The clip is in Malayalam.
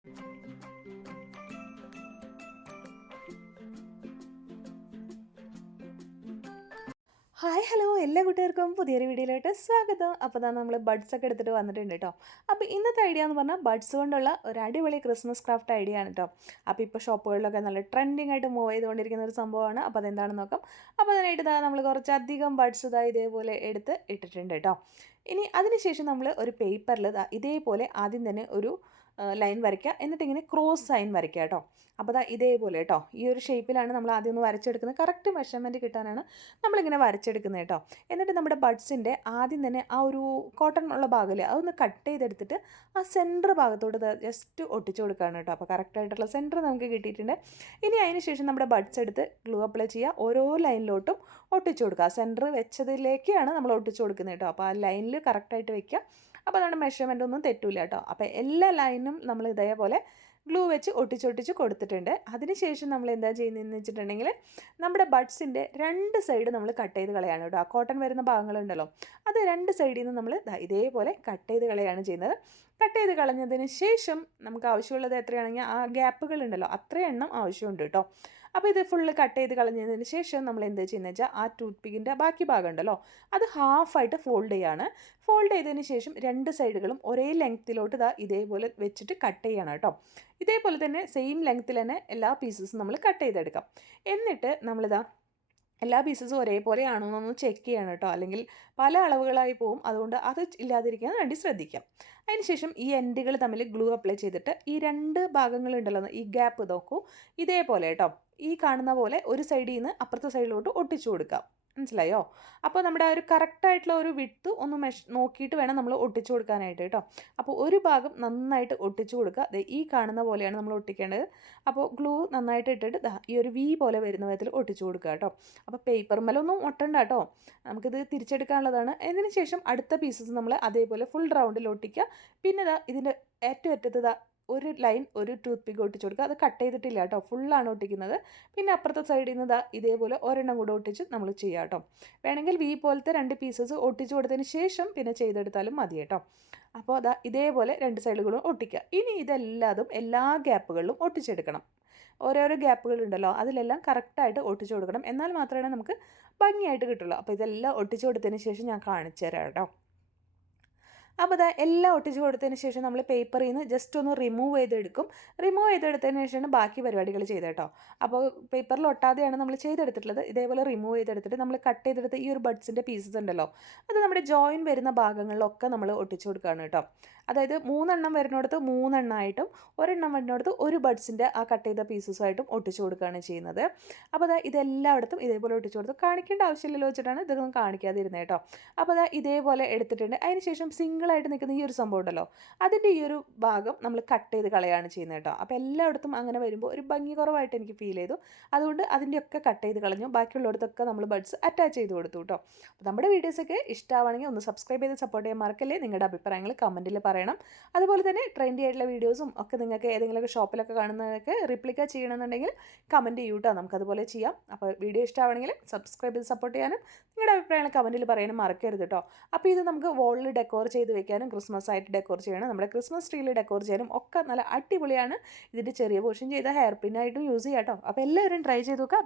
ഹായ് ഹലോ എല്ലാ കുട്ടികൾക്കും പുതിയൊരു വീഡിയോയിലോട്ട് സ്വാഗതം. അപ്പോൾ നമ്മൾ ബഡ്സ് ഒക്കെ എടുത്തിട്ട് വന്നിട്ടുണ്ട് കേട്ടോ. അപ്പോൾ ഇന്നത്തെ ഐഡിയ എന്ന് പറഞ്ഞാൽ ബഡ്സ് കൊണ്ടുള്ള ഒരു അടിപൊളി ക്രിസ്മസ് ക്രാഫ്റ്റ് ഐഡിയ ആണ് കേട്ടോ. അപ്പോൾ ഇപ്പോൾ ഷോപ്പുകളിലൊക്കെ നല്ല ട്രെൻഡിങ് ആയിട്ട് മൂവ് ചെയ്തുകൊണ്ടിരിക്കുന്ന ഒരു സംഭവമാണ്. അപ്പോൾ അതെന്താണെന്ന് നോക്കാം. അപ്പോൾ അതിനായിട്ട് നമ്മൾ കുറച്ചധികം ബഡ്സ് ഇതേപോലെ എടുത്ത് ഇട്ടിട്ടുണ്ട് കേട്ടോ. ഇനി അതിനുശേഷം നമ്മൾ ഒരു പേപ്പറിൽ ഇതേപോലെ ആദ്യം തന്നെ ഒരു ലൈൻ വരയ്ക്കുക, എന്നിട്ട് ഇങ്ങനെ ക്രോസ് സൈൻ വരയ്ക്കുക കേട്ടോ. അപ്പോൾ ഇതേപോലെ കേട്ടോ, ഈ ഒരു ഷേപ്പിലാണ് നമ്മൾ ആദ്യം ഒന്ന് വരച്ചെടുക്കുന്നത്. കറക്റ്റ് മെഷർമെൻറ്റ് കിട്ടാനാണ് നമ്മളിങ്ങനെ വരച്ചെടുക്കുന്നത് കേട്ടോ. എന്നിട്ട് നമ്മുടെ ബഡ്സിൻ്റെ ആദ്യം തന്നെ ആ ഒരു കോട്ടൺ ഉള്ള ഭാഗമില്ലേ, അതൊന്ന് കട്ട് ചെയ്തെടുത്തിട്ട് ആ സെൻറ്റർ ഭാഗത്തോട്ട് ജസ്റ്റ് ഒട്ടിച്ചു കൊടുക്കുകയാണ് കേട്ടോ. അപ്പോൾ കറക്റ്റായിട്ടുള്ള സെൻറ്റർ നമുക്ക് കിട്ടിയിട്ടുണ്ട്. ഇനി അതിന് ശേഷം നമ്മുടെ ബഡ്സ് എടുത്ത് ഗ്ലൂ അപ്ലൈ ചെയ്യുക, ഓരോ ലൈനിലോട്ടും ഒട്ടിച്ചു കൊടുക്കുക. സെൻറ്റർ വെച്ചതിലേക്കാണ് നമ്മൾ ഒട്ടിച്ചു കൊടുക്കുന്നത് കേട്ടോ. അപ്പോൾ ആ ലൈനിൽ കറക്റ്റായിട്ട് വെക്കുക. അപ്പോൾ നമ്മുടെ മെഷർമെൻ്റ് ഒന്നും തെറ്റില്ല കേട്ടോ. അപ്പോൾ എല്ലാ ലൈനും നമ്മൾ ഇതേപോലെ ഗ്ലൂ വെച്ച് ഒട്ടിച്ചൊട്ടിച്ച് കൊടുത്തിട്ടുണ്ട്. അതിനുശേഷം നമ്മൾ എന്താ ചെയ്യുന്നതെന്ന് വെച്ചിട്ടുണ്ടെങ്കിൽ നമ്മുടെ ബഡ്സിൻ്റെ രണ്ട് സൈഡ് നമ്മൾ കട്ട് ചെയ്ത് കളയാണ് കേട്ടോ. ആ കോട്ടൺ വരുന്ന ഭാഗങ്ങളുണ്ടല്ലോ, അത് രണ്ട് സൈഡിൽ നിന്ന് നമ്മൾ ഇതേപോലെ കട്ട് ചെയ്ത് കളയാണ് ചെയ്യുന്നത്. കട്ട് ചെയ്ത് കളഞ്ഞതിന് ശേഷം നമുക്ക് ആവശ്യമുള്ളത് എത്രയാണെങ്കിൽ ആ ഗ്യാപ്പുകൾ ഉണ്ടല്ലോ അത്രയും എണ്ണം ആവശ്യമുണ്ട് കേട്ടോ. അപ്പോൾ ഇത് ഫുള്ള് കട്ട് ചെയ്ത് കളഞ്ഞതിന് ശേഷം നമ്മൾ എന്താ ചെയ്യുന്നത് വെച്ചാൽ ആ ടൂത്ത് പിക്കിൻ്റെ ബാക്കി ഭാഗം ഉണ്ടല്ലോ അത് ഹാഫായിട്ട് ഫോൾഡ് ചെയ്യാണ്. ഫോൾഡ് ചെയ്തതിന് ശേഷം രണ്ട് സൈഡുകളും ഒരേ ലെങ്ത്തിലോട്ട് ഇതേപോലെ വെച്ചിട്ട് കട്ട് ചെയ്യണം കേട്ടോ. ഇതേപോലെ തന്നെ സെയിം ലെങ്ത്തിൽ തന്നെ എല്ലാ പീസസും നമ്മൾ കട്ട് ചെയ്തെടുക്കാം. എന്നിട്ട് എല്ലാ പീസസും ഒരേപോലെ ആണോ എന്നൊന്ന് ചെക്ക് ചെയ്യണം കേട്ടോ. അല്ലെങ്കിൽ പല അളവുകളായി പോവും. അതുകൊണ്ട് അത് ഇല്ലാതിരിക്കാൻ വേണ്ടി ശ്രദ്ധിക്കാം. അതിനുശേഷം ഈ എൻഡുകൾ തമ്മിൽ ഗ്ലൂ അപ്ലൈ ചെയ്തിട്ട് ഈ രണ്ട് ഭാഗങ്ങളുണ്ടല്ലോ, ഈ ഗ്യാപ്പ് നോക്കൂ, ഇതേപോലെ കേട്ടോ, ഈ കാണുന്ന പോലെ ഒരു സൈഡിൽ നിന്ന് അപ്പുറത്തെ സൈഡിലോട്ട് ഒട്ടിച്ചു കൊടുക്കാം. മനസ്സിലായോ? അപ്പോൾ നമ്മുടെ ആ ഒരു കറക്റ്റായിട്ടുള്ള ഒരു വിഡ്ത്ത് ഒന്ന് നോക്കിയിട്ട് വേണം നമ്മൾ ഒട്ടിച്ചു കൊടുക്കാനായിട്ട് കേട്ടോ. അപ്പോൾ ഒരു ഭാഗം നന്നായിട്ട് ഒട്ടിച്ചു കൊടുക്കുക. ഈ കാണുന്ന പോലെയാണ് നമ്മൾ ഒട്ടിക്കേണ്ടത്. അപ്പോൾ ഗ്ലൂ നന്നായിട്ട് ഇട്ടിട്ട് ഈ ഒരു വി പോലെ വരുന്ന വിധത്തിൽ ഒട്ടിച്ചു കൊടുക്കുക കേട്ടോ. അപ്പോൾ പേപ്പർ മേലൊന്നും ഒട്ടണ്ട കേട്ടോ, നമുക്കിത് തിരിച്ചെടുക്കാനുള്ളതാണ്. അതിന് ശേഷം അടുത്ത പീസസ് നമ്മൾ അതേപോലെ ഫുൾ റൗണ്ടിൽ ഒട്ടിക്കുക. പിന്നെ ഇതിൻ്റെ ഏറ്റവും അറ്റത്ത് ഒരു ലൈൻ ഒരു ടൂത്ത് പിക്ക് ഒട്ടിച്ച് കൊടുക്കുക. അത് കട്ട് ചെയ്തിട്ടില്ല കേട്ടോ, ഫുള്ളാണ് ഒട്ടിക്കുന്നത്. പിന്നെ അപ്പുറത്തെ സൈഡിൽ നിന്ന് ഇതേപോലെ ഒരെണ്ണം കൂടെ ഒട്ടിച്ച് നമ്മൾ ചെയ്യാം കേട്ടോ. വേണമെങ്കിൽ വി പോലത്തെ രണ്ട് പീസസ് ഒട്ടിച്ച് കൊടുത്തതിന് ശേഷം പിന്നെ ചെയ്തെടുത്താലും മതി കേട്ടോ. അപ്പോൾ ഇതേപോലെ രണ്ട് സൈഡുകളും ഒട്ടിക്കുക. ഇനി ഇതെല്ലാതും എല്ലാ ഗ്യാപ്പുകളിലും ഒട്ടിച്ചെടുക്കണം. ഓരോരോ ഗ്യാപ്പുകളുണ്ടല്ലോ അതിലെല്ലാം കറക്റ്റായിട്ട് ഒട്ടിച്ചു കൊടുക്കണം. എന്നാൽ മാത്രമേ നമുക്ക് ഭംഗിയായിട്ട് കിട്ടുള്ളൂ. അപ്പോൾ ഇതെല്ലാം ഒട്ടിച്ചു കൊടുത്തതിന് ശേഷം ഞാൻ കാണിച്ചു തരാം കേട്ടോ. അപ്പോൾ എല്ലാം ഒട്ടിച്ച് കൊടുത്തതിന് ശേഷം നമ്മൾ പേപ്പറിൽ നിന്ന് ജസ്റ്റ് ഒന്ന് റിമൂവ് ചെയ്തെടുക്കും. റിമൂവ് ചെയ്തെടുത്തതിന് ശേഷമാണ് ബാക്കി പരിപാടികൾ ചെയ്തത് കേട്ടോ. അപ്പോൾ പേപ്പറിൽ ഒട്ടാതെയാണ് നമ്മൾ ചെയ്തെടുത്തിട്ടുള്ളത്. ഇതേപോലെ റിമൂവ് ചെയ്തെടുത്തിട്ട് നമ്മൾ കട്ട് ചെയ്തെടുത്ത് ഈ ഒരു ബഡ്സിൻ്റെ പീസസ് ഉണ്ടല്ലോ അത് നമ്മുടെ ജോയിൻ വരുന്ന ഭാഗങ്ങളിലൊക്കെ നമ്മൾ ഒട്ടിച്ചു കൊടുക്കുകയാണ് കേട്ടോ. അതായത് 3 എണ്ണം വരുന്നിടത്ത് 3 എണ്ണമായിട്ടും ഒരെണ്ണം വരുന്നിടത്ത് ഒരു ബഡ്സിൻ്റെ ആ കട്ട് ചെയ്ത പീസസുമായിട്ടും ഒട്ടിച്ചു കൊടുക്കുകയാണ് ചെയ്യുന്നത്. അപ്പോൾ ഇതെല്ലായിടത്തും ഇതേപോലെ ഒട്ടിച്ചു കൊടുത്തു. കാണിക്കേണ്ട ആവശ്യമില്ലല്ലോ വെച്ചിട്ടാണ് ഇതൊന്നും കാണിക്കാതിരുന്നത് കേട്ടോ. അപ്പോൾ ഇതേപോലെ എടുത്തിട്ടുണ്ട്. അതിന് ശേഷം സിംഗിളായിട്ട് നിൽക്കുന്ന ഈ ഒരു സംഭവം ഉണ്ടല്ലോ അതിൻ്റെ ഈ ഒരു ഭാഗം നമ്മൾ കട്ട് ചെയ്ത് കളയാണ് ചെയ്യുന്നത് കേട്ടോ. അപ്പോൾ എല്ലായിടത്തും അങ്ങനെ വരുമ്പോൾ ഒരു ഭംഗി കുറവായിട്ട് എനിക്ക് ഫീൽ ചെയ്തു. അതുകൊണ്ട് അതിൻ്റെയൊക്കെ കട്ട് ചെയ്ത് കളഞ്ഞു. ബാക്കിയുള്ളിടത്തൊക്കെ നമ്മൾ ബഡ്സ് അറ്റാച്ച് ചെയ്ത് കൊടുത്തു കേട്ടോ. അപ്പോൾ നമ്മുടെ വീഡിയോസൊക്കെ ഇഷ്ടമാണെങ്കിൽ ഒന്ന് സബ്സ്ക്രൈബ് ചെയ്ത് സപ്പോർട്ട് ചെയ്യാൻ മറക്കല്ലേ. നിങ്ങളുടെ അഭിപ്രായങ്ങൾ കമൻറ്റിൽ പറയണം. അതുപോലെ തന്നെ ട്രെൻഡി ആയിട്ടുള്ള വീഡിയോസും ഒക്കെ നിങ്ങൾക്ക് ഏതെങ്കിലുമൊക്കെ ഷോപ്പിലൊക്കെ കാണുന്നതൊക്കെ റിപ്ലിക്ക ചെയ്യണമെന്നുണ്ടെങ്കിൽ കമൻറ്റ് ചെയ്യൂ കേട്ടോ, നമുക്കതുപോലെ ചെയ്യാം. അപ്പോൾ വീഡിയോ ഇഷ്ടമാണെങ്കിൽ സബ്സ്ക്രൈബ് ചെയ്ത് സപ്പോർട്ട് ചെയ്യാനും നിങ്ങളുടെ അഭിപ്രായങ്ങൾ കമൻറ്റിൽ പറയാനും മറക്കരുത് കേട്ടോ. അപ്പോൾ ഇത് നമുക്ക് വോളിൽ ഡെക്കോർ ചെയ്ത് വെക്കാനും ക്രിസ്മസ് ആയിട്ട് ഡെക്കോർ ചെയ്യണം, നമ്മുടെ ക്രിസ്മസ് ട്രീയിൽ ഡെക്കോർ ചെയ്യാനും ഒക്കെ നല്ല അടിപൊളിയാണ്. ഇതിൻ്റെ ചെറിയ പോർഷൻ ചെയ്ത ഹെയർ പിന്നായിട്ടും യൂസ് ചെയ്യാം കേട്ടോ. അപ്പോൾ എല്ലാവരും ട്രൈ ചെയ്ത് നോക്കുക.